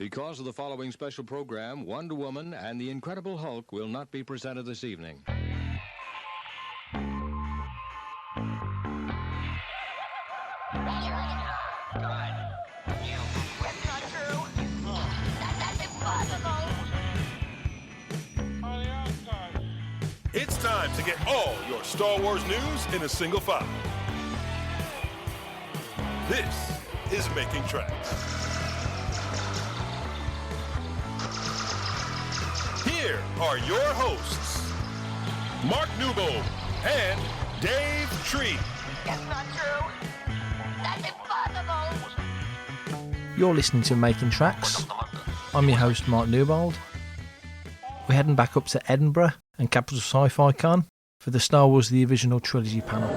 Because of the following special program, Wonder Woman and the Incredible Hulk will not be presented this evening. It's time to get all your Star Wars news in a single file. This is Making Tracks. Here are your hosts, Mark Newbold and Dave Tree. That's not true. That's impossible. You're listening to Making Tracks. I'm your host, Mark Newbold. We're heading back up to Edinburgh and Capital Sci-Fi Con for the Star Wars The Original Trilogy panel.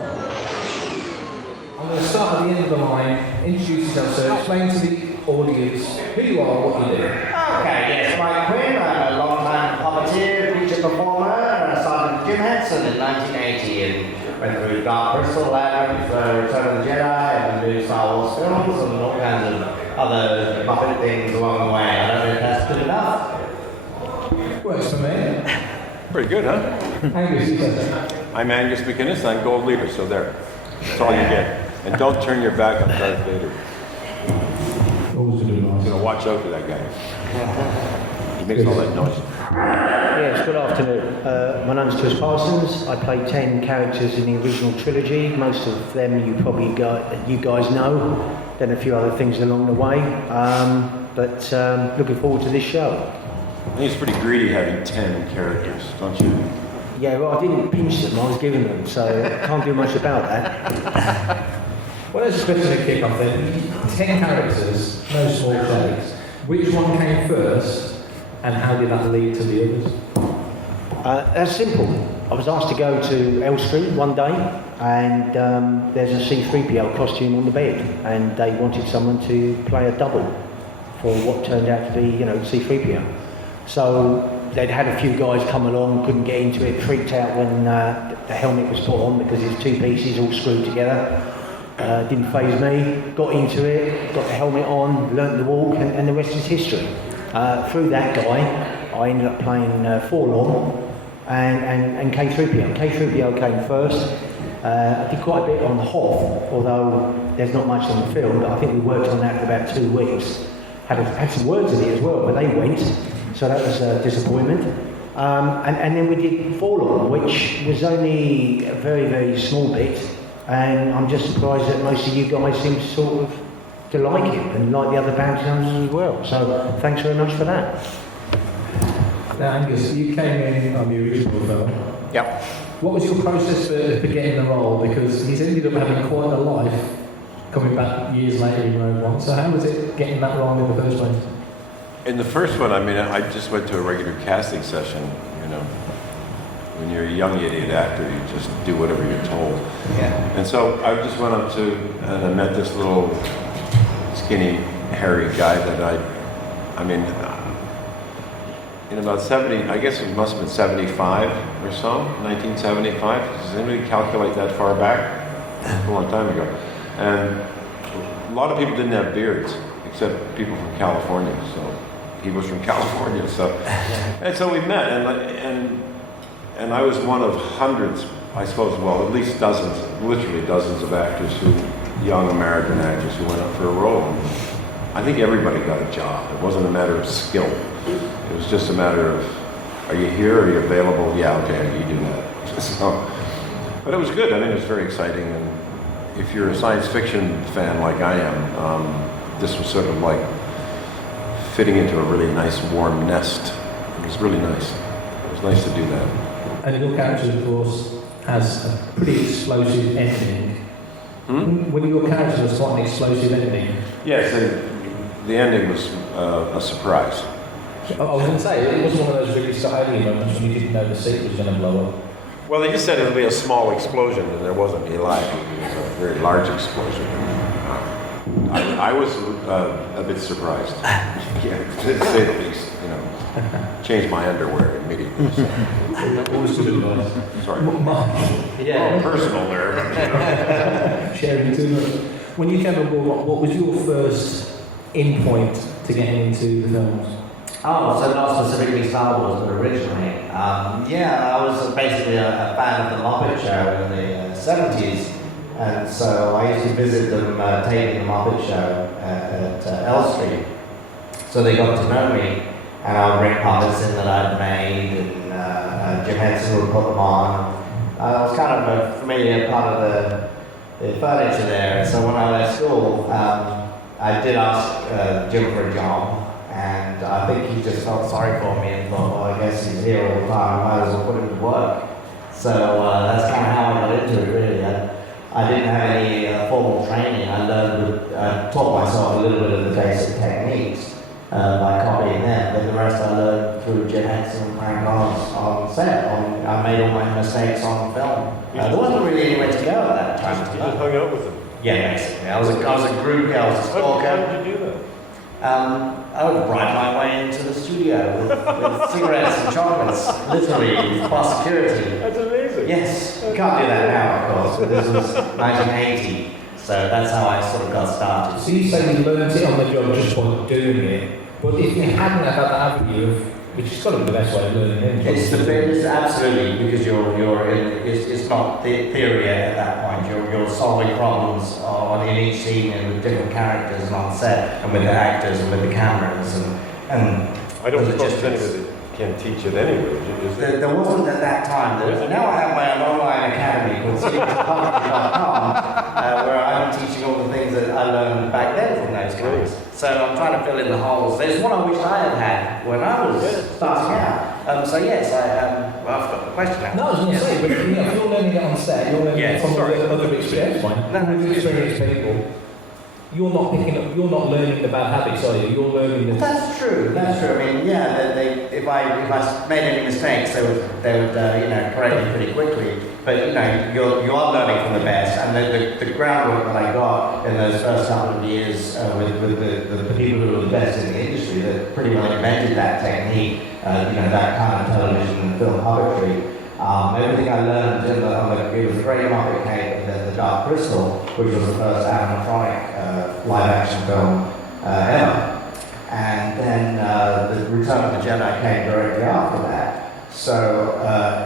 I'm going to start at the end of the line, introduce yourself, sir, explain to the audience who you are, what you do. Okay, yes, I'm Quinn, I'm a long-time puppeteer, feature performer, and I started with Jim Henson in 1980 and went through Dark Crystal, Labyrinth, Return of the Jedi, and the new Star Wars films, and all kinds of other Muppet things along the way. I don't know if that's good enough. Works for me. Pretty good, huh? Angus, you said. I'm Angus MacInnes, I'm gold leader, so there. That's all you get. And don't turn your back on Darth Vader. Always going to do nice. You know, watch out for that guy. He makes all that noise. Yes, good afternoon. My name's Chris Parsons. I played 10 characters in the original trilogy. Most of them you guys know. Done a few other things along the way. But looking forward to this show. I think it's pretty greedy having 10 characters, don't you? Yeah, well, I didn't pinch them, I was giving them, so I can't do much about that. Well, let's just a kick off then. 10 characters, no small shakes. Which one came first, and how did that lead to the others? That's simple. I was asked to go to Elstree one day, and there's a C-3PO costume on the bed, and they wanted someone to play a double for what turned out to be, C-3PO. So they'd had a few guys come along, couldn't get into it, freaked out when the helmet was put on because it's two pieces all screwed together. Didn't faze me, got into it, got the helmet on, learnt the walk, and the rest is history. Through that guy, I ended up playing Forlorn and K-3PO. K-3PO came first. I did quite a bit on Hoth, although there's not much on the film, but I think we worked on that for about 2 weeks. Had some words in it as well, but they went. So that was a disappointment. And then we did Forlorn, which was only a very, very small bit. And I'm just surprised that most of you guys seem to like it and like the other bounty hunters as well. So thanks very much for that. Now, Angus, you came in on the original film. Yep. What was your process for getting the role? Because he's ended up having quite a life coming back years later in Rogue One. So how was it getting that role in the first place? In the first one, I just went to a regular casting session, When you're a young idiot actor, you just do whatever you're told. Yeah. And so I just went up to, and I met this little skinny, hairy guy that in about 70, I guess it must have been 75 or so, 1975. Does anybody calculate that far back? A long time ago. And a lot of people didn't have beards, except people from California, so he was from California, and so we met, and I was one of hundreds, I suppose, well, at least dozens, literally dozens of actors young American actors who went up for a role. And I think everybody got a job. It wasn't a matter of skill. It was just a matter of, are you here? Are you available? Yeah, okay, you do that. But it was good. It was very exciting. And if you're a science fiction fan like I am, this was sort of like fitting into a really nice warm nest. It was really nice. It was nice to do that. And your character, of course, has a pretty explosive ending. When your character was quite an explosive ending. Yes, the ending was a surprise. I was going to say, it wasn't one of those really stylish moments when you didn't know the seat was going to blow up. Well, they just said it would be a small explosion, and there wasn't. He lied. It was a very large explosion. I was a bit surprised. Yeah, to say the least. Changed my underwear immediately. So. Always good advice. Sorry. Yeah. Personal there. Sharing too much. When you came aboard, what was your first in point to getting into the films? Oh, so not specifically Star Wars, but originally. Yeah, I was basically a fan of the Muppet Show in the 70s. And so I used to visit them taping the Muppet Show at Elstree. So they got to know me, and I would bring puppets in that I'd made, and Jim Henson would put them on. I was kind of a familiar part of the furniture there. And so when I left school, I did ask Jim for a job. And I think he just felt sorry for me and thought, well, I guess he's here all the time, I might as well put him to work. So that's kind of how I got into it, really. I didn't have any formal training. I taught myself a little bit of the basic techniques by copying them, but the rest I learned through Jim Henson and Frank on set. I made all my mistakes on film. There wasn't really anywhere to go at that time. You just hung out with them? Yeah, basically. I was a groupie, I was a stalker. How did you do that? I would bribe my way into the studio with cigarettes and chocolates, literally, past security. That's amazing. Yes, you can't do that now, of course, but this was 1980, so that's how I sort of got started. So you say you learned it on the job just by doing it, but if you hadn't had that avenue of, which has got to be the best way of learning it. It's absolutely, because it's not theory at that point. You're solving problems in each scene and with different characters and on set and with the actors and with the cameras and I don't suppose anybody can teach it anyway. There wasn't at that time. Now I have my own online academy called StevensPuppetry.com where I'm teaching all the things that I learned back then from those guys. So I'm trying to fill in the holes. There's one I wish I had had when I was starting out. So yes, I've got the question now. No, I was going to say, but if you're learning it on set, you're learning it from other experienced people. You're not learning the bad habits, are you? You're learning the... That's true. I mean, yeah, if I made any mistakes, they would correct me pretty quickly. But you are learning from the best, and the groundwork that I got in those first couple of years with the people who were the best in the industry that pretty well invented that technique, that kind of television and film puppetry. Everything I learned it was the Great Muppet Cake and the Dark Crystal, which was the first animatronic live-action film ever. And then the Return of the Jedi came directly after that. So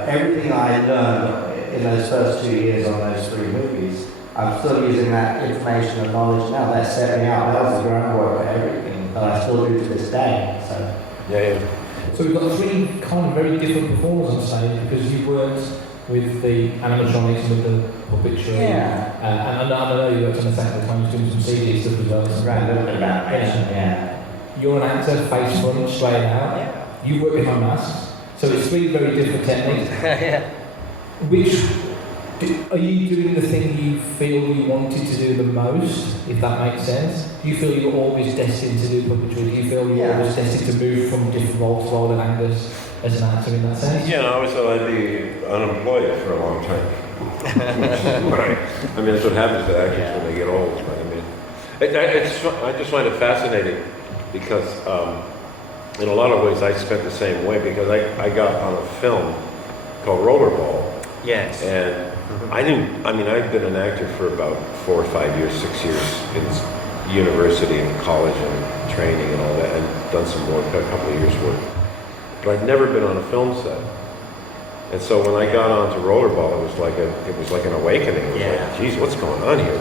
everything I learned in those first 2 years on those 3 movies, I'm still using that information and knowledge now. That set me up. That was the groundwork for everything that I still do to this day. So yeah. So we've got 3 kind of very different performers on stage because you worked with the animatronics and with the puppetry. Yeah. And I know you worked on the set at the time doing some CG stuff as well. Right, a little bit about animation, yeah. You're an actor, face front, straight out. Yeah. You work behind masks. So it's 3 very different techniques. Yeah. Are you doing the thing you feel you wanted to do the most, if that makes sense? Do you feel you were always destined to do puppetry? Do you feel you were always destined to move from different role to role in Angus as an actor in that sense? Yeah, I always thought I'd be unemployed for a long time. I mean, that's what happens to actors when they get old. Right? I mean, I just find it fascinating because in a lot of ways I spent the same way because I got on a film called Rollerball. Yes. And I've been an actor for about 4 or 5 years, 6 years in university and college and training and all that, and done some work, a couple of years work. But I've never been on a film set. And so when I got onto Rollerball, it was like an awakening. It was like, geez, what's going on here?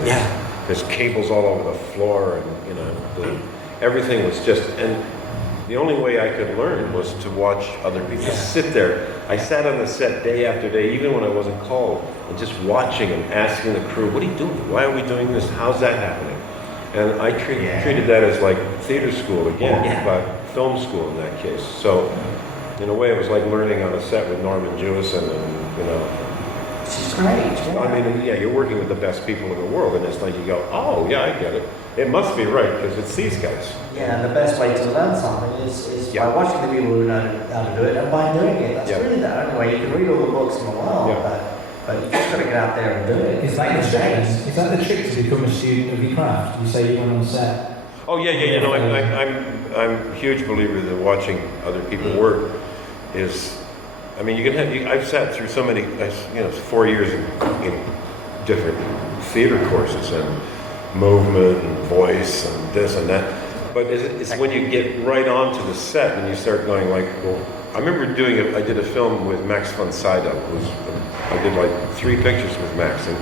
There's cables all over the floor, and everything was just. And the only way I could learn was to watch other people. Just sit there. I sat on the set day after day, even when I wasn't called, and just watching and asking the crew, "What are you doing? Why are we doing this? How's that happening?" And I treated that as like theater school again, but film school in that case. So, in a way, it was like learning on a set with Norman Jewison, and It's great. Yeah. I mean, you're working with the best people in the world, and it's like you go, "Oh, yeah, I get it. It must be right because it's these guys." Yeah, and the best way to learn something is by watching the people who know how to do it and by doing it. That's really the only way. You can read all the books in the world, but you just got to get out there and do it. Is that the trick to become a student of your craft? You say you went on set. Oh yeah. I'm a huge believer that watching other people work is. I mean, I've sat through so many, 4 years in different theater courses and movement and voice and this and that. But it's when you get right onto the set and you start going like, well, I remember doing it. I did a film with Max von Sydow. I did like 3 pictures with Max, and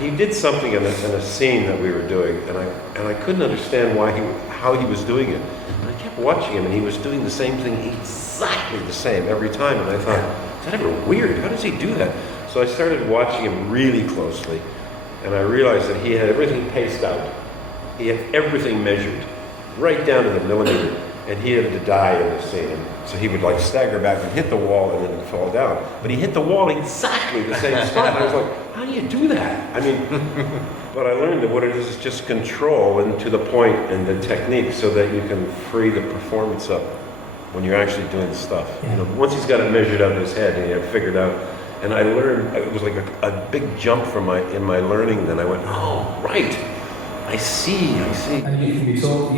he did something in a scene that we were doing, and I couldn't understand how he was doing it. And I kept watching him, and he was doing the same thing exactly the same every time. And I thought, is that ever weird? How does he do that? So I started watching him really closely, and I realized that he had everything paced out. He had everything measured, right down to the millimeter, and he had to die in the scene. So he would like stagger back and hit the wall and then fall down. But he hit the wall exactly the same spot. And I was like, how do you do that? I mean, but I learned that what it is just control and to the point and the technique so that you can free the performance up when you're actually doing the stuff. You know, once he's got it measured out in his head and he had figured out. And I learned, it was like a big jump in my learning. Then I went, oh, right. I see. And you couldn't be taught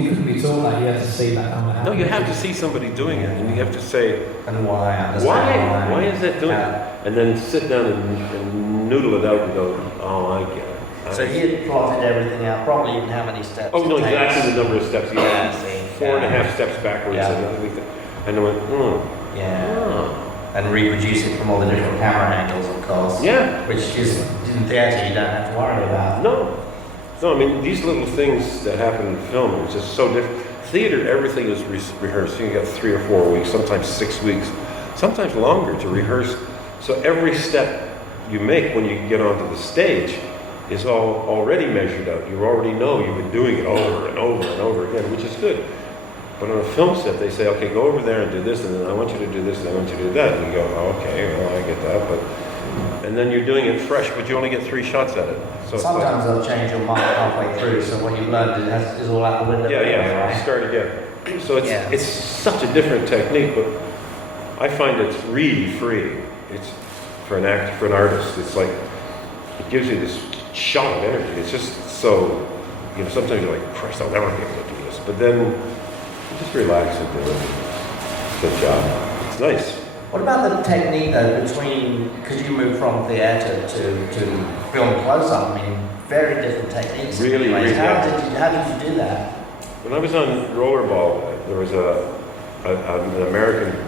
that, you have to see that come out. No, you have to see somebody doing it, and you have to say, and why is that doing it? And then sit down and noodle it out and go, oh, I get it. So he had plotted everything out, probably even how many steps. Oh, no, exactly the number of steps. He had 4.5 steps backwards. And I went, And reproduce it from all the different camera angles, of course. Yeah. Which is, in theatre, you don't have to worry about. No, I mean, these little things that happen in film are just so different. Theater, everything is rehearsed. You got 3 or 4 weeks, sometimes 6 weeks, sometimes longer to rehearse. So every step you make when you get onto the stage is already measured out. You already know you've been doing it over and over and over again, which is good. But on a film set, they say, okay, go over there and do this, and then I want you to do this, and I want you to do that. And you go, oh, okay, well, I get that, and then you're doing it fresh, but you only get 3 shots at it. So sometimes they'll change your mind halfway through, so what you've learned is all out the window. Yeah, start again. So it's such a different technique, but I find it's really free. It's for an actor, for an artist. It's like it gives you this shot of energy. It's just so, sometimes you're like, Christ, I'll never be able to do this, but then you just relax and do it. Good job. It's nice. What about the technique though, because you moved from theatre to film close-up, I mean, very different techniques. Really. How did you do that? When I was on Rollerball, there was an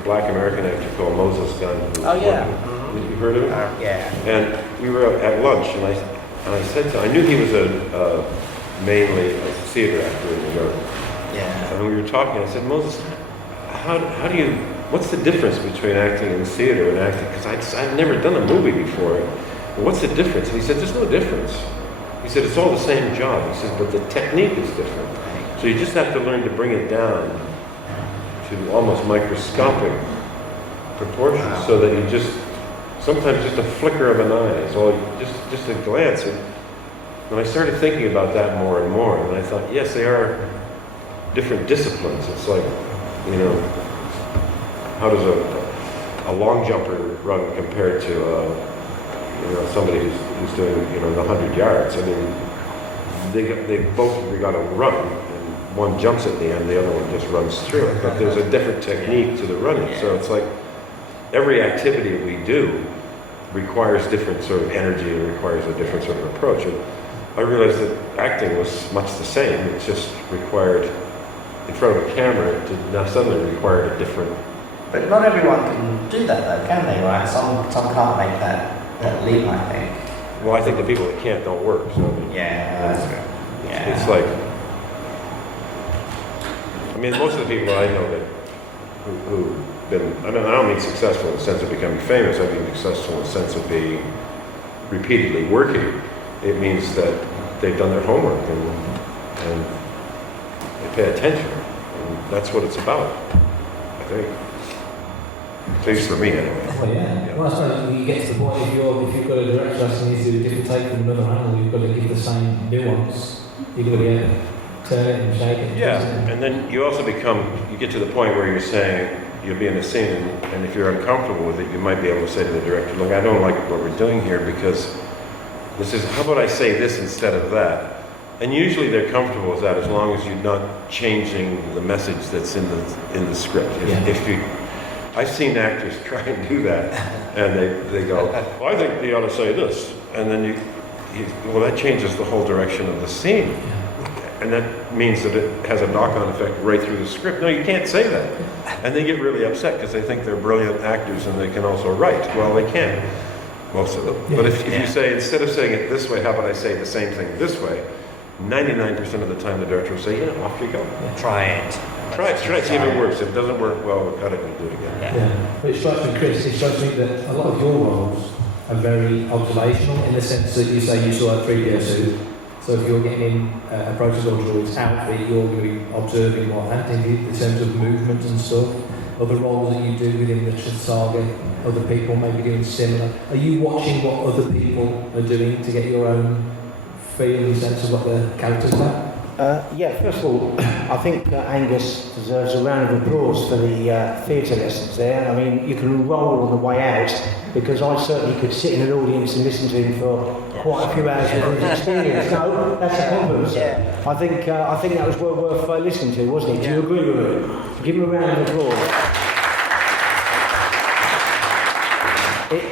black American actor called Moses Gunn. You heard of him? Yeah. And we were at lunch, and I said to him, I knew he was mainly a theater actor in New York. Yeah. And we were talking, I said, Moses, what's the difference between acting in theater and acting? Because I'd never done a movie before. What's the difference? And he said, there's no difference. He said, it's all the same job. He says, but the technique is different. So you just have to learn to bring it down to almost microscopic proportions so that you sometimes just a flicker of an eye is all, just a glance. And I started thinking about that more and more. And I thought, yes, they are different disciplines. It's like, how does a long jumper run compared to somebody who's doing the 100 yards? I mean, they both got to run, and one jumps at the end, the other one just runs through it. But there's a different technique to the running, so it's like every activity we do requires different sort of energy and requires a different sort of approach. And I realized that acting was much the same. It just required, in front of a camera, it now suddenly required a different. But not everyone can do that though, can they, right? Some can't make that leap, I think. Well, I think the people that can't don't work, so. That's good. It's like, I mean, most of the people I know that who've been, I don't mean successful in the sense of becoming famous, I mean successful in the sense of being repeatedly working. It means that they've done their homework and they pay attention. And that's what it's about, I think. At least for me, anyway. Well, yeah. Well, I suppose you get to the point if you've got a director asking you to do a different take from another angle, you've got to give the same nuance. You've got to be able to turn it and shake it. Yeah, and then you also you get to the point where you're saying, you'll be in a scene, and if you're uncomfortable with it, you might be able to say to the director, look, I don't like what we're doing here because this is, how about I say this instead of that? And usually they're comfortable with that as long as you're not changing the message that's in the script. I've seen actors try and do that, and they go, well, I think they ought to say this. And then well, that changes the whole direction of the scene. and that means that it has a knock-on effect right through the script. No, you can't say that. And they get really upset because they think they're brilliant actors and they can also write. Well, they can, most of them. Yeah. But if you say, instead of saying it this way, how about I say the same thing this way, 99% of the time the director will say, yeah, off you go. Yeah. Try it, see if it works. If it doesn't work, well, we'll cut it and do it again. Yeah. But it strikes me, Chris, that a lot of your roles are very observational in the sense that you say you saw a 3PO suit. So if you're getting in a protocol droid's outfit, you're going to be observing what happened in terms of movement and stuff. Other roles that you do within the saga, other people may be doing similar. Are you watching what other people are doing to get your own feel and sense of what the characters are? Yeah, first of all, I think Angus deserves a round of applause for the theatre lessons there. I mean, you can roll on the way out, because I certainly could sit in an audience and listen to him for quite a few hours of his experience. No, that's a compliment, sir. Yeah. I think that was well worth listening to, wasn't it? Do you agree with me? Give him a round of applause.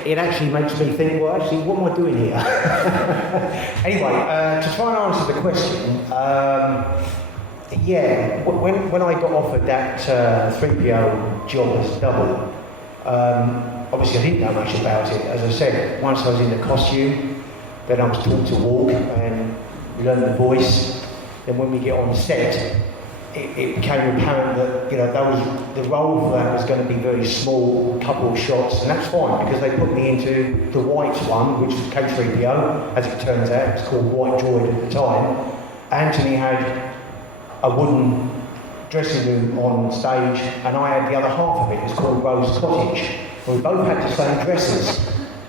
It actually makes me think, well, actually, what am I doing here? Anyway, to try and answer the question, when I got offered that 3PO job as double, obviously I didn't know much about it. As I said, once I was in the costume, then I was taught to walk and learn the voice. Then when we get on set, it became apparent that the role for that was going to be very small, couple of shots, and that's fine because they put me into the white one, which was K3PO, as it turns out. It's called White Droid at the time. Anthony had a wooden dressing room on stage, and I had the other half of it. It's called Rose Cottage. We both had the same dresses.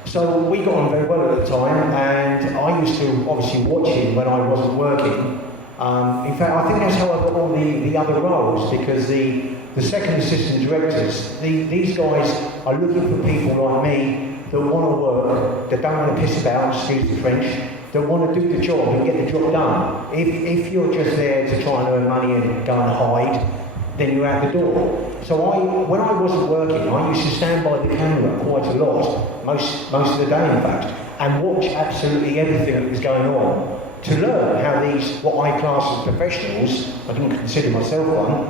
So we got on very well at the time, and I used to obviously watch him when I wasn't working. In fact, I think that's how I got all the other roles, because the second assistant directors, these guys are looking for people like me that want to work, that don't want to piss about, excuse the French, that want to do the job and get the job done. If you're just there to try and earn money and go and hide, then you're out the door. So when I wasn't working, I used to stand by the camera quite a lot, most of the day in fact, and watch absolutely everything that was going on, to learn how these, what I class as professionals, I didn't consider myself one,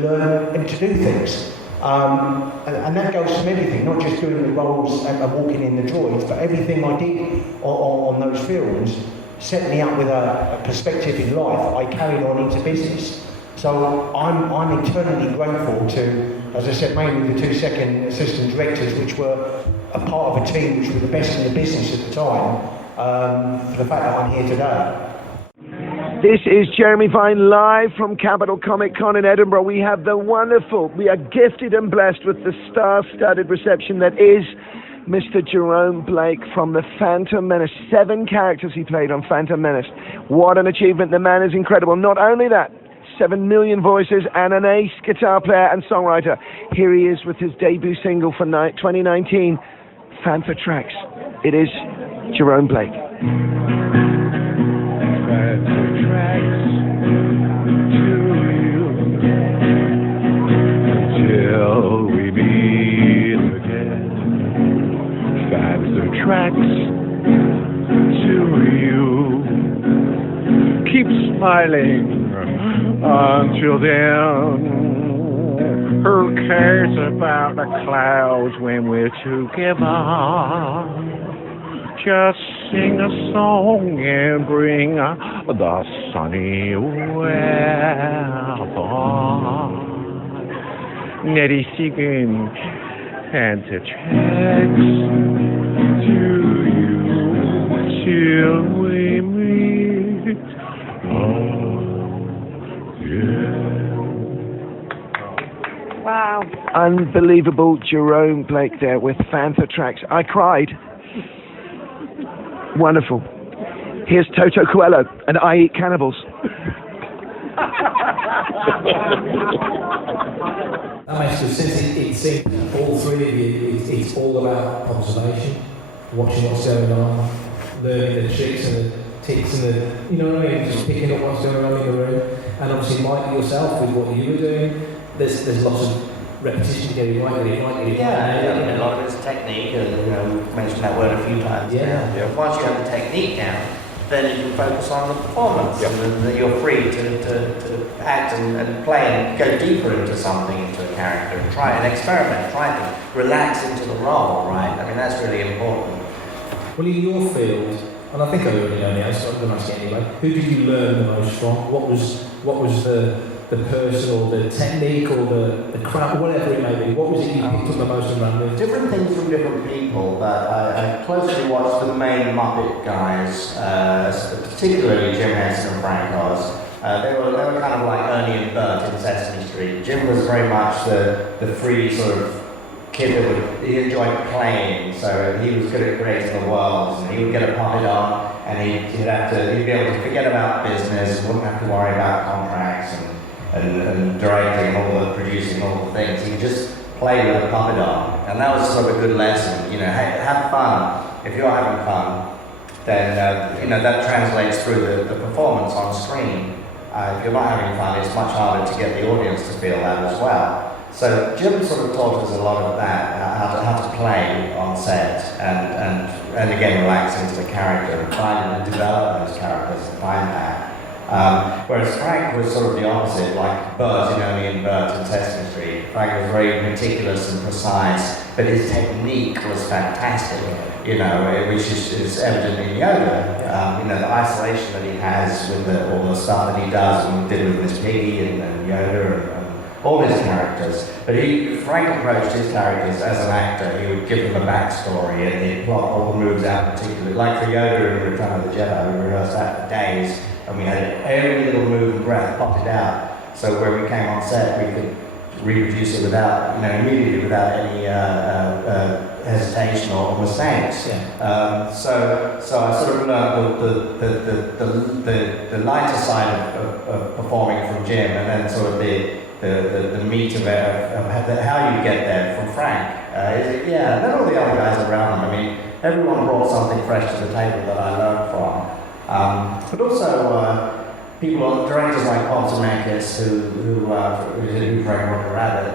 learn to do things. And that goes from everything, not just doing the roles and walking in the droids, but everything I did on those films set me up with a perspective in life I carried on into business. So I'm eternally grateful to, as I said, mainly the two second assistant directors, which were a part of a team which were the best in the business at the time, for the fact that I'm here today. This is Jeremy Vine live from Capital Comic-Con in Edinburgh. We are gifted and blessed with the star-studded reception that is Mr. Jerome Blake from The Phantom Menace. 7 characters he played on Phantom Menace. What an achievement. The man is incredible. Not only that, 7 million voices and an ace guitar player and songwriter. Here he is with his debut single for 2019, Panther Tracks. It is Jerome Blake. Panther Tracks to you until we meet again. Panther Tracks to you. Keep smiling until then. Who cares about the clouds when we're together? Just sing a song and bring the sunny weather. Nettie singing Panther Tracks to you till we meet. Wow. Unbelievable Jerome Blake there with Panther Tracks. I cried. Wonderful. Here's Toto Coelho and I Eat Cannibals. That makes good sense. It seems all three of you, it's all about observation, watching what's going on, learning the tricks and the tics and the, you know what I mean, just picking up what's going on in the room. And obviously Mike, yourself, with what you were doing, there's lots of repetition to get it right. Yeah, a lot of it's technique, and we've mentioned that word a few times. Yeah. Once you have the technique down, then you can focus on the performance, and then you're free to act and play and go deeper into something, into a character, and try and experiment, try to relax into the role, right? I mean, that's really important. Well, in your field, and I think I already know the answer, I'm going to ask it anyway, who did you learn the most from? What was the person or the technique or the craft, whatever it may be? What was it you picked up the most and ran with? Different things from different people, but I closely watched the main Muppet guys, particularly Jim Henson and Frank Oz. They were kind of like Ernie and Bert in Sesame Street. Jim was very much the free sort of kid that he enjoyed playing, so he was good at creating the worlds, and he would get a puppet on, and he'd be able to forget about business, wouldn't have to worry about contracts and directing, all the producing, all the things. He could just play with a puppet on, and that was sort of a good lesson. You know, hey, have fun. If you're having fun, then you know that translates through the performance on screen. If you're not having fun, it's much harder to get the audience to feel that as well. So Jim sort of taught us a lot of that, how to play on set, and again relax into the character and find and develop those characters and find that. Whereas Frank was sort of the opposite, like Bert in Ernie and Bert in Sesame Street. Frank was very meticulous and precise, but his technique was fantastic, you know, which is evident in Yoda. You know, the isolation that he has with all the stuff that he does, and did with Miss Piggy and Yoda and all his characters. But Frank approached his characters as an actor. He would give them a backstory and he'd plot all the moves out particularly. Like for Yoda in Return of the Jedi, we rehearsed that for days, and we had every little move and breath plotted out. So when we came on set, we could reproduce it without, you know, immediately without any hesitation or mistakes. Yeah. So I sort of learned the lighter side of performing from Jim, and then sort of the meat of it, of how you get there from Frank. And then all the other guys around him. I mean, everyone brought something fresh to the table that I learned from. But also directors like Bob Zemeckis, who did Who Framed Roger Rabbit.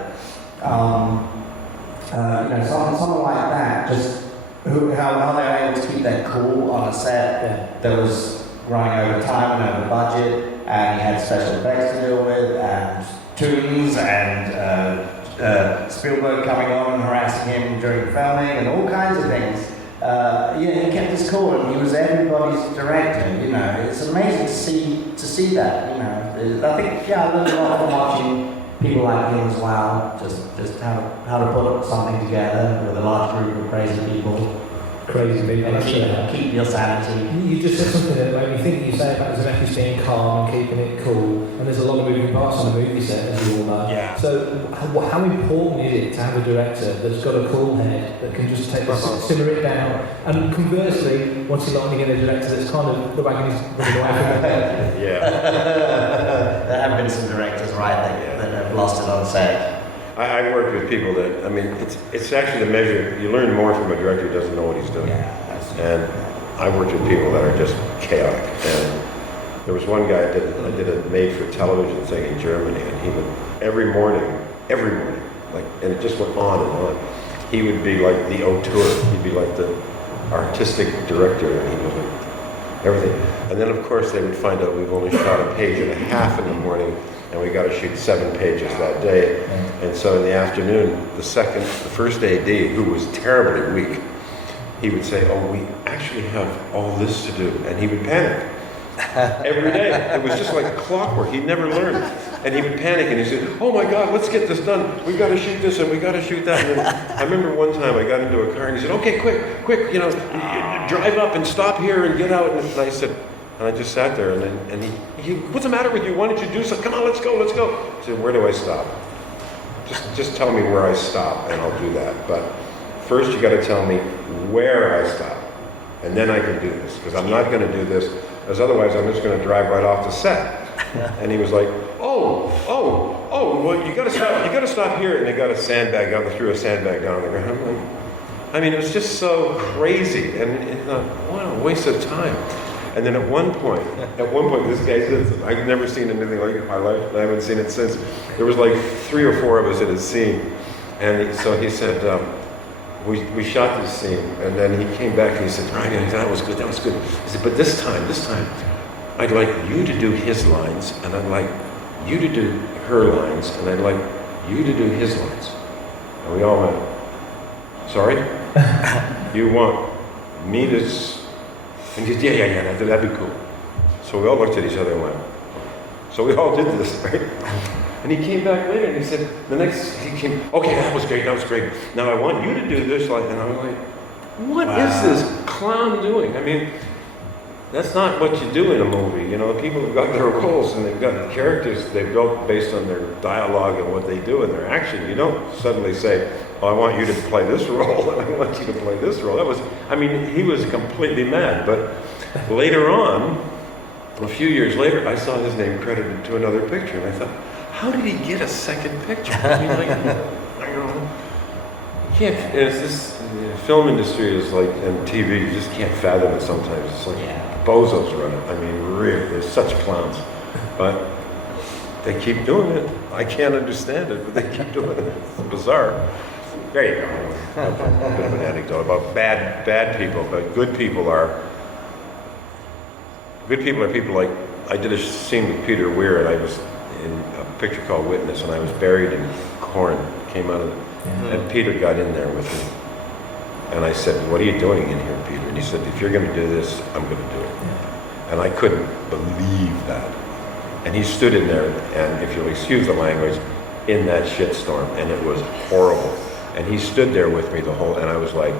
You know, someone like that, just how they were able to keep their cool on a set that was running over time and over budget, and he had special effects to deal with, and tunes, and Spielberg coming on and harassing him during filming, and all kinds of things. He kept his cool, and he was everybody's director. You know, it's amazing to see that. You know, I think I learned a lot from watching people like him as well. Just how to put something together with a large group of crazy people. And keep your sanity. You just said something that made me think. You say about Zemeckis being calm and keeping it cool, and there's a lot of moving parts on the movie set, as you all know. Yeah. So how important is it to have a director that's got a cool head that can just simmer it down? And conversely, once you're not getting a director that's kind of the wagon is running away from it. Yeah. There have been some directors, right, that have lost it on set. I worked with people that, I mean, it's actually the measure, you learn more from a director who doesn't know what he's doing. And I've worked with people that are just chaotic. And there was one guy, I did a made-for-television thing in Germany, and he would, every morning, like, and it just went on and on. He would be like the auteur, he'd be like the artistic director, and he would like everything. And then, of course, they would find out we've only shot a page and a half in the morning, and we got to shoot 7 pages that day. And so in the afternoon, the first AD, who was terribly weak, he would say, "Oh, we actually have all this to do," and he would panic every day. It was just like clockwork. He'd never learned, and he would panic, and he said, "Oh my God, let's get this done. We got to shoot this, and we got to shoot that." And then I remember one time I got into a car, and he said, "Okay, quick, you know, drive up and stop here and get out." And I said. And I just sat there, and he, "What's the matter with you? Why don't you do something? Come on, let's go." I said, "Where do I stop? Just tell me where I stop, and I'll do that. But first, you got to tell me where I stop, and then I can do this, because I'm not going to do this, because otherwise I'm just going to drive right off the set." And he was like, "Oh, well, you got to stop here," and they got a sandbag down, they threw a sandbag down on the ground. I'm like, I mean, it was just so crazy, and what a waste of time. And then at one point, this guy said, I've never seen anything like it in my life, and I haven't seen it since. There was like 3 or 4 of us at his scene. And so he said, we shot this scene, and then he came back and he said, right, that was good. He said, but this time, I'd like you to do his lines, and I'd like you to do her lines, and I'd like you to do his lines. And we all went, sorry? You want me to... And he said, yeah, that'd be cool. So we all looked at each other and went, so we all did this, right? And he came back later and he said, okay, that was great. Now I want you to do this like, and I was like, what is this clown doing? I mean, that's not what you do in a movie. You know, people have got their roles and they've got characters they've built based on their dialogue and what they do and their action. You don't suddenly say, oh, I want you to play this role and I want you to play this role. He was completely mad. But later on, a few years later, I saw his name credited to another picture and I thought, how did he get a second picture? I mean, like, I don't know. Film industry is like, and TV, you just can't fathom it sometimes. It's like bozos run it. I mean, really, they're such clowns. But they keep doing it. I can't understand it, but they keep doing it. It's bizarre. There you go. A bit of an anecdote about bad people, but good people are people like, I did a scene with Peter Weir, and I was in a picture called Witness, and I was buried in corn, came out of it, and Peter got in there with me. And I said, what are you doing in here, Peter? And he said, if you're going to do this, I'm going to do it. And I couldn't believe that. And he stood in there, and if you'll excuse the language, in that shitstorm, and it was horrible. And he stood there with me and I was like,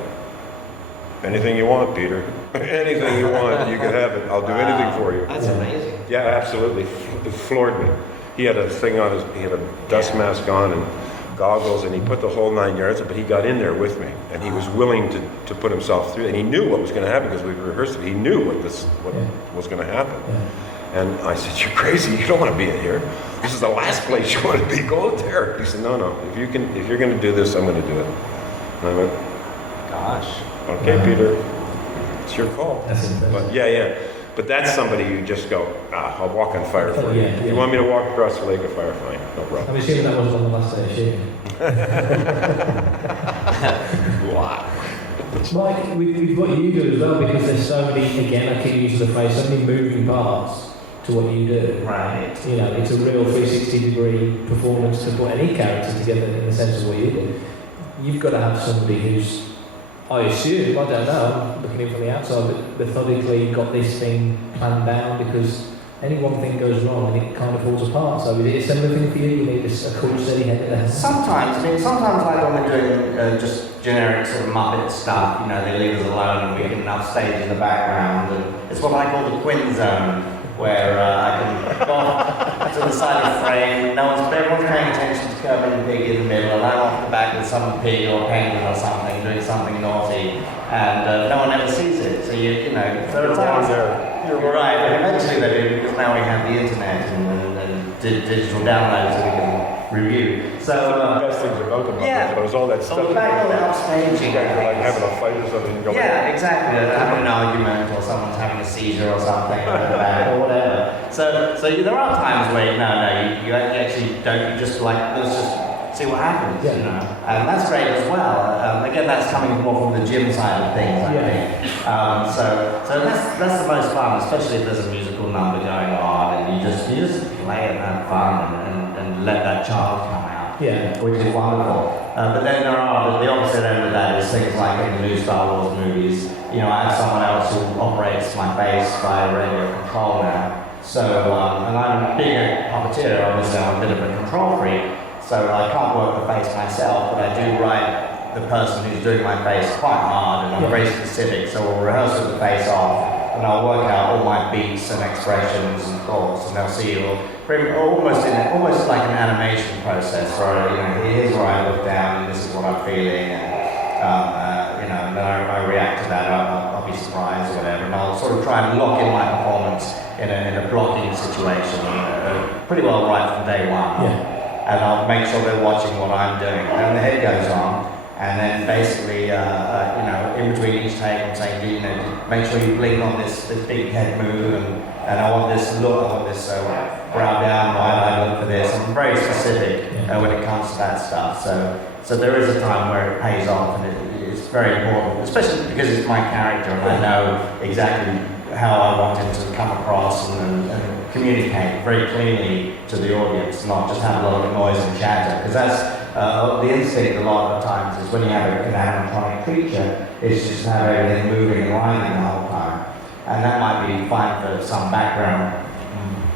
anything you want, Peter. Anything you want, you can have it. I'll do anything for you. That's amazing. Yeah, absolutely. It floored me. He had a thing on he had a dust mask on and goggles, and he put the whole 9 yards, but he got in there with me, and he was willing to put himself through, and he knew what was going to happen because we rehearsed it. He knew what was going to happen. And I said, you're crazy. You don't want to be in here. This is the last place you want to be. Go there. He said, no. If you're going to do this, I'm going to do it. And I went, gosh. Okay, Peter. It's your call. That's but but that's somebody you just go, I'll walk on fire for you. If you want me to walk across the lake of fire, fine, no problem. I'm assuming that was on the last day of shooting. Wow. Mike, with what you do as well, because there's so many, again, I keep using the phrase, so many moving parts to what you do. Right. You know, it's a real 360-degree performance to put any character together in the sense of what you do. You've got to have somebody who's, I assume, I don't know, I'm looking in from the outside, but methodically got this thing planned down, because any one thing goes wrong and it kind of falls apart. So is it a similar thing for you? You need a cool, steady head there? Sometimes like when we're doing just generic sort of Muppet stuff, you know, they leave us alone and we get enough stage in the background. And it's what I call the Quinn zone, where I can go off to the side of the frame, everyone's paying attention to Kermit and Pig in the middle, and I'm off the back with some pig or penguin or something, doing something naughty, and no one ever sees it. So you know, there are times you're right, but eventually they do, because now we have the internet and digital downloads that we can review. So the best things about them, there was all that stuff. So the back of the upstaging, you guys were like having a fight or something. And exactly. Having an argument, or someone's having a seizure or something, or whatever. So there are times where you actually don't. You just like, let's just see what happens, you know. And that's great as well. Again, that's coming more from the gym side of things, I think. So that's the most fun, especially if there's a musical number going on, and you just play it and have fun and let that child come out. Which is wonderful. But then there are the opposite end of that is things like in the new Star Wars movies. You know, I have someone else who operates my face by radio control now. So, and I'm being a puppeteer, obviously I'm a bit of a control freak, so I can't work the face myself, but I do write the person who's doing my face quite hard, and I'm very specific, so we'll rehearse with the face off, and I'll work out all my beats and expressions and thoughts, and they'll see almost like an animation process, where, you know, here's where I look down, and this is what I'm feeling, and, you know, and then I react to that, I'll be surprised or whatever, and I'll sort of try and lock in my performance in a blocking situation, pretty well right from day one. And I'll make sure they're watching what I'm doing. And the head goes on, and then basically, you know, in between each take, I'm saying, you know, make sure you blink on this big head move, and I want this look, I want this brow down, wide eye look for this. I'm very specific, when it comes to that stuff. So there is a time where it pays off, and it's very important, especially because it's my character and I know exactly how I want it to come across and communicate very clearly to the audience, not just have a lot of noise and chatter, because that's the instinct a lot of times is when you have an animatronic creature, is just have everything moving and rhyming the whole time. And that might be fine for some background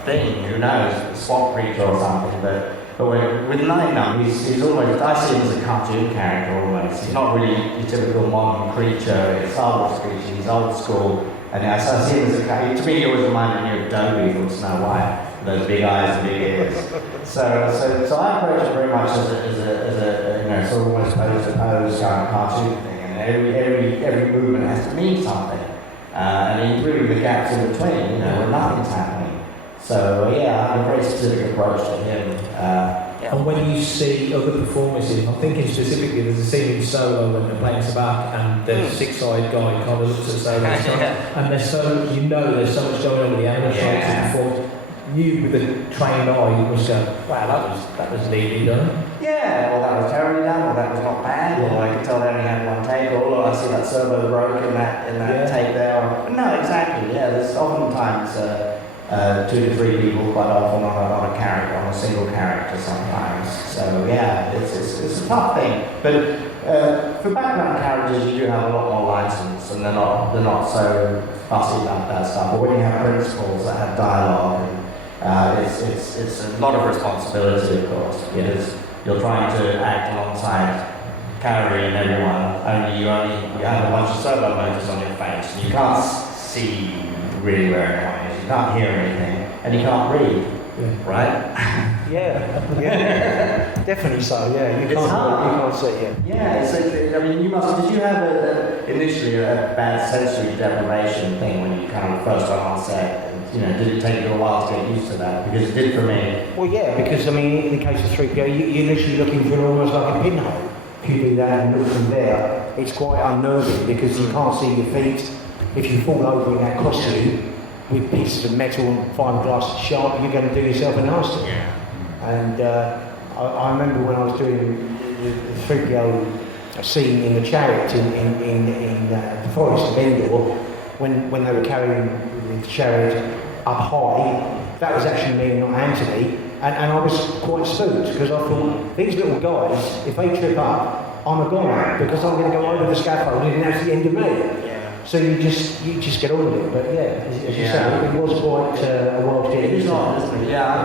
thing, who knows, a swamp creature or something, but with Nightnum, he's almost, I see him as a cartoon character almost. He's not really your typical modern creature, it's a Star Wars creature, he's old school. And I see him as a character, to me he always reminded me of Dobby from Snow White, those big eyes and big ears. So I approach it very much as a sort of almost pose kind of cartoon thing, and every movement has to mean something. And including the gaps in between, where nothing's happening. So I have a very specific approach to him. And when you see other performances, I'm thinking specifically, there's a scene in Solo when they're playing Sabak and the six-eyed guy kind of looks at Solo and there's so much going on with the animatronics before. You with the trained eye, you must go, wow, that was neatly done. Yeah, well that was terribly done, or that was not bad, or I could tell they only had one take, or I see that servo broke in that take there. No, exactly, there's oftentimes 2 to 3 people quite often on a character, on a single character sometimes. So it's a tough thing. But for background characters you do have a lot more license, and they're not so fussy about that stuff. But when you have principals that have dialogue, it's a lot of responsibility, of course, because you're trying to act alongside Carrie and everyone, only you have a bunch of servo motors on your face, and you can't see really where anyone is, you can't hear anything, and you can't read, right? Definitely so. You can't see. Did you have initially a bad sensory deprivation thing when you kind of first got on set? Did it take you a while to get used to that? Because it did for me. Well, because in the case of 3PO, you're literally looking for almost like a pinhole. If you do that and look from there, it's quite unnerving because you can't see your feet. If you fall over in that costume with pieces of metal and fiberglass sharp, you're going to do yourself a nasty. And I remember when I was doing the 3PO scene in the chariot in the forest of Endor, when they were carrying the chariot up high, that was actually me and not Anthony, and I was quite spooked because I thought, these little guys, if they trip up, I'm a goner because I'm going to go over the scaffold and that's the end of me. So you just get on with it, but as you say, it was quite a while to get used to. I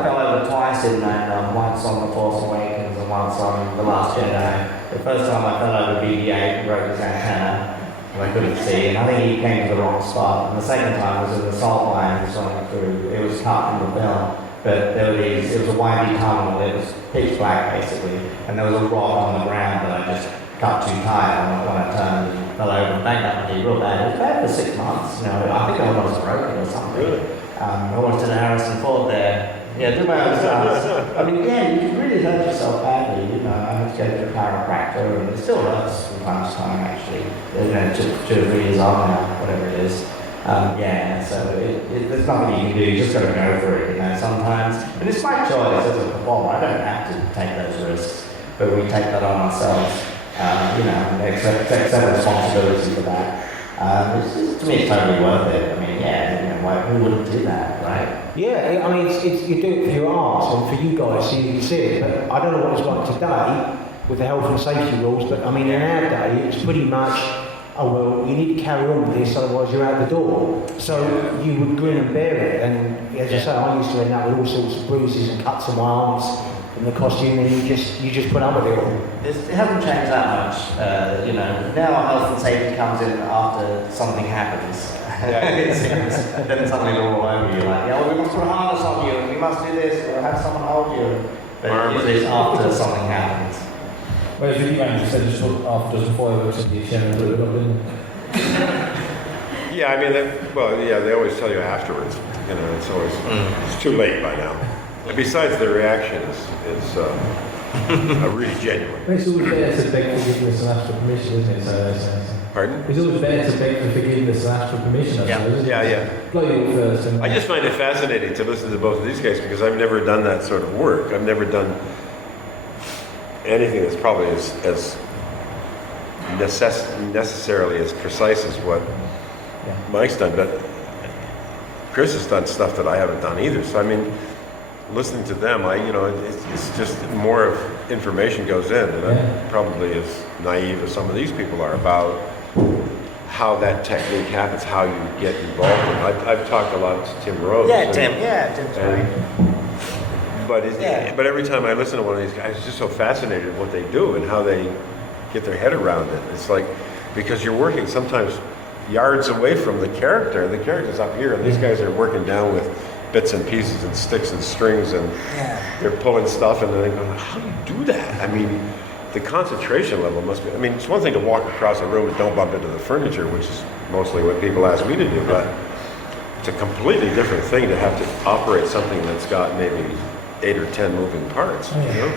fell over twice in that, once on The Force Awakens and once on The Last Jedi. The first time I fell over BB-8 and broke his antenna, and I couldn't see, and I think he came to the wrong spot. And the second time was in the salt mines running through. It was cut from the film, but it was a windy tunnel. It was pitch black basically, and there was a rod on the ground that I just cut too tight when I turned and fell over and banged up my knee real bad. It was bad for 6 months. I think I almost broke it or something. I almost did a Harrison Ford there. Do my own stunts. I mean, you can really hurt yourself badly. I had to go to a chiropractor, and it still hurts from time to time, actually. 2 or 3 years on now, whatever it is. So there's nothing you can do. You just got to go for it, sometimes. And it's my choice as a performer. I don't have to take those risks, but we take that on ourselves. And accept responsibility for that. To me, it's totally worth it. I mean, who wouldn't do that, right? Yeah, I mean, you do it for your art and for you guys so you can see it, but I don't know what it's like today with the health and safety rules, but I mean, in our day, it's pretty much, you need to carry on with this, otherwise you're out the door. So you would grin and bear it, and as I say, I used to end up with all sorts of bruises and cuts on my arms in the costume, and you just put up with it all. It hasn't changed that much, Now health and safety comes in after something happens. Then suddenly they're all over you, like, we must put a harness on you, and we must do this, or have someone hold you. But usually it's after something happens. Whereas with you, you said just put half a dozen fireworks in your chair and blew it up, didn't you? They always tell you afterwards. It's always it's too late by now. And besides, the reaction is really genuine. It's always better to beg forgiveness and ask for permission, isn't it? Pardon? It's always better to beg for forgiveness and ask for permission, I suppose, isn't it? Blow you first. I just find it fascinating to listen to both of these guys because I've never done that sort of work. I've never done anything that's probably as necessarily as precise as what Mike's done, but Chris has done stuff that I haven't done either. So I mean, listening to them, it's just more of information goes in, and I'm probably as naive as some of these people are about how that technique happens, how you get involved in it. I've talked a lot to Tim Rose. Tim's great. But every time I listen to one of these guys, I'm just so fascinated with what they do and how they get their head around it. It's like, because you're working sometimes yards away from the character. The character's up here, and these guys are working down with bits and pieces and sticks and strings, and they're pulling stuff, and then they go, how do you do that? I mean, the concentration level must be, I mean, it's one thing to walk across a room and don't bump into the furniture, which is mostly what people ask me to do, but it's a completely different thing to have to operate something that's got maybe 8 or 10 moving parts, you know?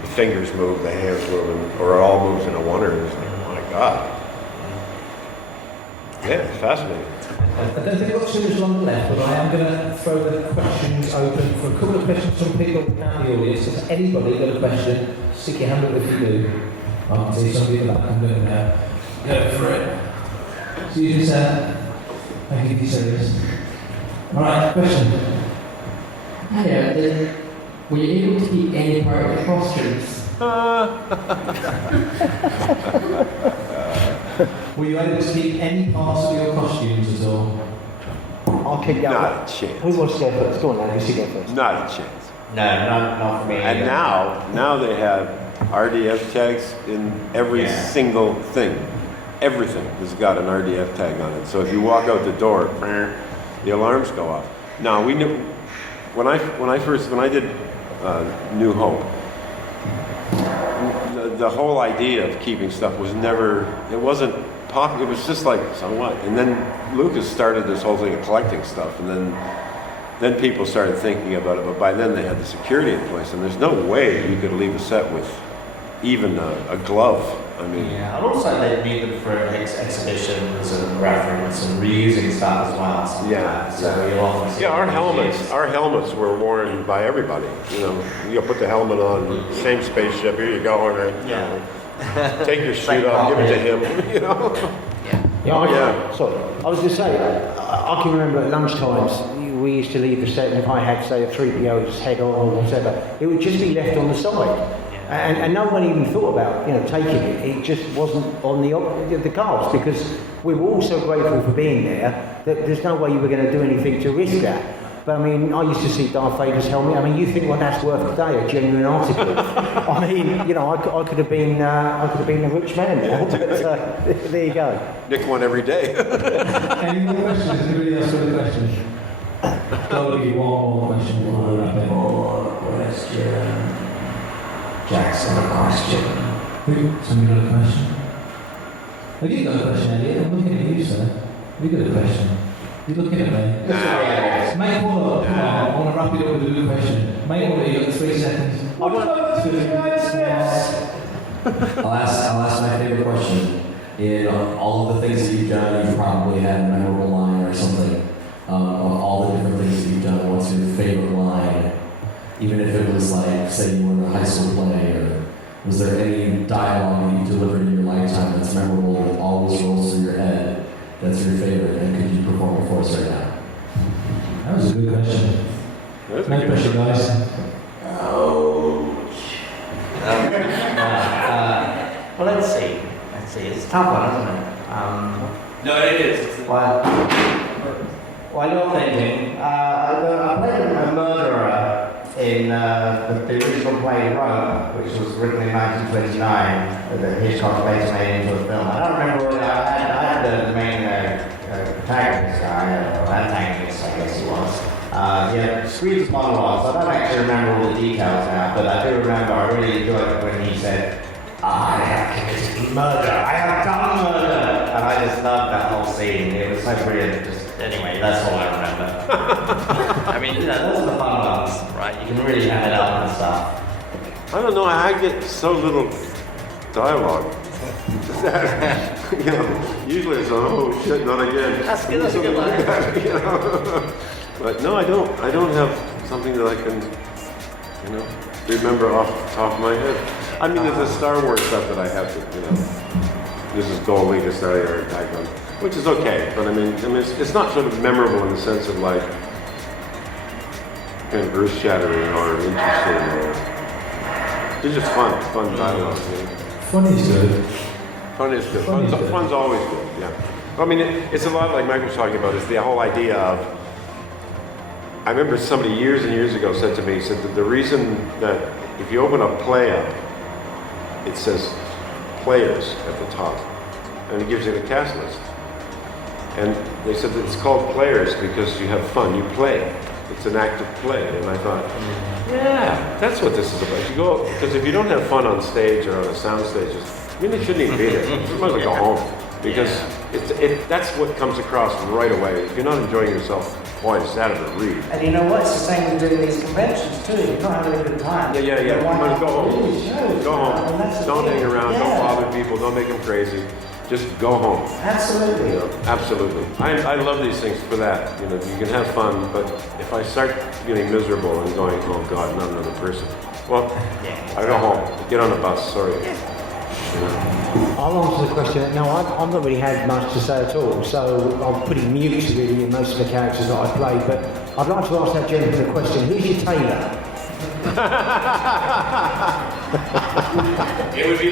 The fingers move, the hands move, or it all moves in a wonder, and it's like, oh my God. Yeah, it's fascinating. I don't think I've got too much longer left, but I am going to throw the questions open for a couple of questions from people out the audience. Has anybody got a question? Stick your hand up if you do. I can see somebody in the back. I'm going to go for it. So you just I can be serious. Alright, question. Hiya, were you able to keep any part of the costumes? Were you able to keep any parts of your costumes at all? I'll kick that. Not a chance. Who wants to go first? Go on, Angus, you go first. Not a chance. No, not for me. And now they have RDF tags in every single thing. Everything has got an RDF tag on it. So if you walk out the door, the alarms go off. Now we knew when I did New Hope, the whole idea of keeping stuff was never. It wasn't popular. It was just like, so what? And then Lucas started this whole thing of collecting stuff, and then people started thinking about it. But by then they had the security in place, and there's no way you could leave a set with even a glove. I mean, and also they need them for exhibitions and reference and reusing stuff as well. So you'll often see our helmets were worn by everybody. You know, you put the helmet on, same spaceship. Here you go, all right. Take your suit off, give it to him. You know. Sorry, I was going to say, I can remember at lunchtimes we used to leave the set, and if I had, say, a 3PO's head on or whatever, it would just be left on the side. And no one even thought about, taking it. It just wasn't on the cards, because we were all so grateful for being there that there's no way you were going to do anything to risk that. But I mean, I used to see Darth Vader's helmet. I mean, you think what that's worth today, a genuine article. I mean, I could have been a rich man now. But there you go. Nick one every day. Any more questions? Anybody else got a question? I'll give you one more question before we wrap up. More question. Jackson, a question. Somebody got a question? Have you got a question, Andy? I'm looking at you, sir. You got a question? You're looking at me. Make one up. Come on. I want to wrap it up with a good question. Make one up. You've got 3 seconds. I'll ask my favorite question. In all of the things that you've done, you've probably had a memorable line or something. Of all the different things that you've done, what's your favorite line? Even if it was like, say you were in a high school play, or was there any dialogue that you delivered in your lifetime that's memorable that always rolls through your head that's your favorite, and could you perform it for us right now? That was a good question. No pressure, guys. Well, let's see. It's a tough one, isn't it? No, it is. Well, you're thinking. I played a murderer in the original play Rome, which was written in 1929, that Hitchcock later made into a film. I don't remember what I had the main protagonist guy, or antagonist, I guess he was. Screams monologues. I don't actually remember all the details now, but I do remember I really enjoyed it when he said, I have committed murder, I have done murder, and I just loved that whole scene. It was so brilliant. Anyway, that's all I remember. I mean, those are the fun ones, right? You can really have it up and stuff. I don't know, I get so little dialogue. Usually it's oh shit, not again. That's good, that's a good one. But no, I don't have something that I can, remember off the top of my head. I I mean, there's the Star Wars stuff that I have to, this is Gold League, this area, or Icon, which is okay, but I mean, it's not sort of memorable in the sense of like, kind of earth-shattering or interesting, or it's just fun dialogue. Fun is good. Fun is good. Fun's always good, yeah. I mean, it's a lot like Mike was talking about, it's the whole idea of, I remember somebody years and years ago said to me, he said that the reason that if you open up Play Up, it says players at the top, and it gives you the cast list. And they said that it's called players because you have fun, you play. It's an act of play. And I thought, yeah, that's what this is about. You go, because if you don't have fun on stage or on a sound stage, you really shouldn't even be there. You might as well go home. Because that's what comes across right away. If you're not enjoying yourself, boy, it's out of the read. And you know what? It's the same with doing these conventions too. You're not having a good time. Yeah. You must go home. Go home. Don't hang around. Yeah. Don't bother people. Don't make them crazy. Just go home. Absolutely. Absolutely. I love these things for that. You can have fun, but if I start getting miserable and going, oh God, not another person. Well, I go home. Get on the bus. Sorry. I'll answer the question. No, I've not really had much to say at all, so I'm pretty mute really in most of the characters that I play, but I'd like to ask that gentleman a question. Who's your tailor? It would be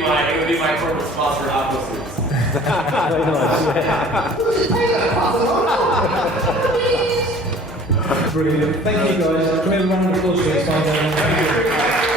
my corporate sponsor, Aqua Suits. Very nice, Brilliant. Thank you guys. Can we have a round of applause for this time?